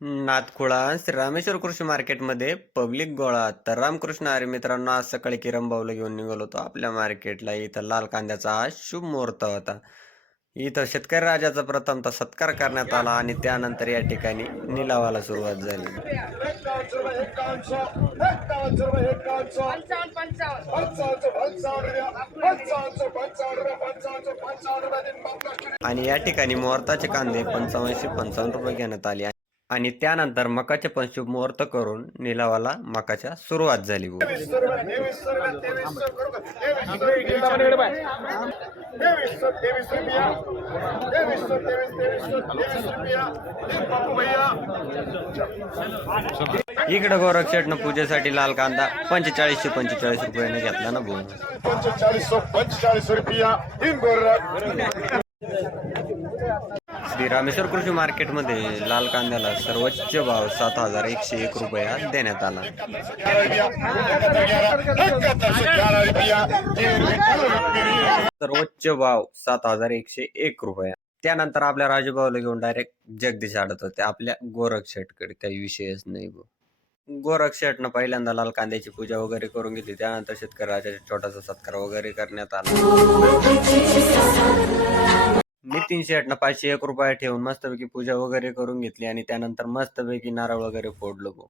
नातखुळा श्री रामेश्वर कृषी मार्केटमध्ये पब्लिक गोळा. तर रामकृष्ण हरी मित्रांनो, आज सकाळी किरम बाऊला घेऊन निघालो होतो आपल्या मार्केटला. इथं लाल कांद्याचा आज शुभ मुहूर्त होता. इथं शेतकरी राजाचा प्रथमतः सत्कार करण्यात आला आणि त्यानंतर या ठिकाणी निलावाला सुरुवात झाली. आणि या ठिकाणी मुहूर्ताचे कांदे 55-55 रुपये घेण्यात आले आणि त्यानंतर मकाचे पण शुभ मुहूर्त करून निलावाला मकाच्या सुरुवात झाली. इकडे गोरख शेटनं पूजेसाठी लाल कांदा 4545 रुपयाने घेतला ना भाऊ. 4545 रुपया श्री रामेश्वर कृषी मार्केटमध्ये लाल कांद्याला सर्वोच्च भाव 7101 रुपया देण्यात आला. सर्वोच्च भाव 7101 रुपया. त्यानंतर आपल्या राजूभाऊला घेऊन डायरेक्ट जगदीश आडत होते आपल्या गोरख शेटकडे. काही विषयच नाही भाऊ. गोरख शेटनं पहिल्यांदा लाल कांद्याची पूजा वगैरे करून घेतली. त्यानंतर शेतकरी राजाचा छोटासा सत्कार वगैरे करण्यात आला. नितीन शेटनं 501 रुपये ठेवून मस्तपैकी पूजा वगैरे करून घेतली आणि त्यानंतर मस्तपैकी नारळ वगैरे फोडलो भाऊ.